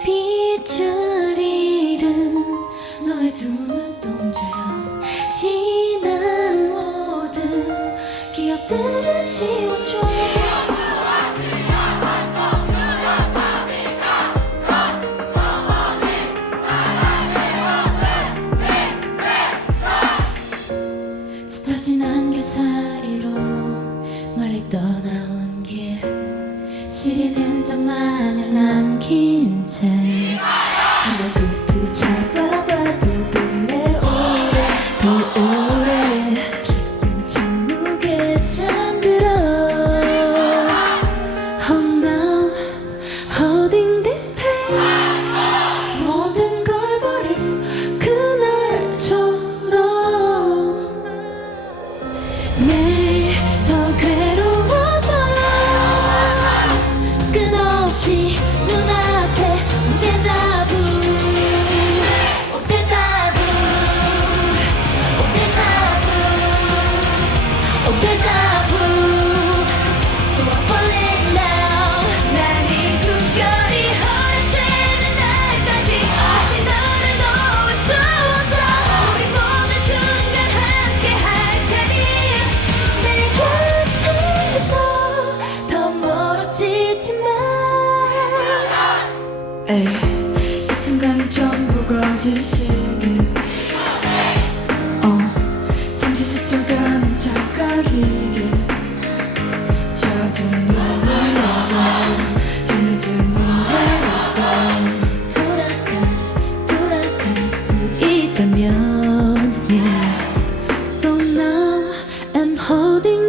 빛을 잃은 너의 두 눈동자야 지난 모든 기억들을 지워줘. 시리는 점만을 남긴 채. 하늘부터 잘 에이, 이 순간이 전부가 지시길 어, 잠시 스쳐가는 착각이길 젖은 눈을 얻어 뒤늦은 후회를 얻어 돌아갈 돌아갈 수 있다면 yeah. So now I'm holding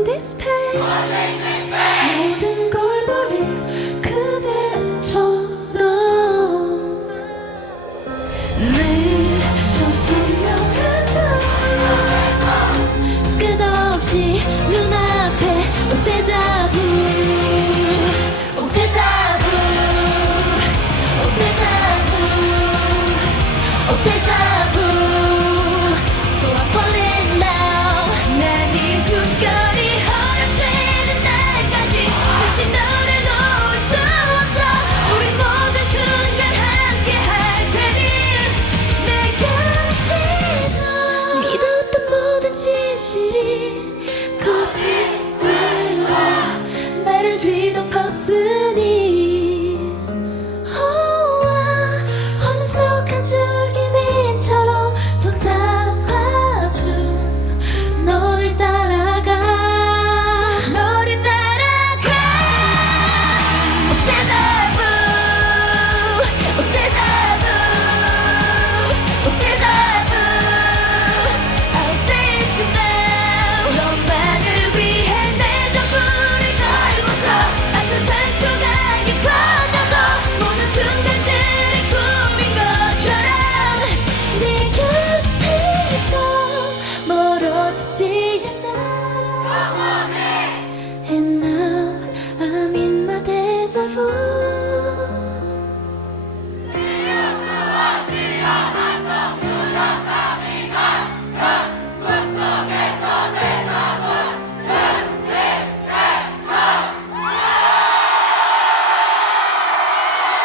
높았으니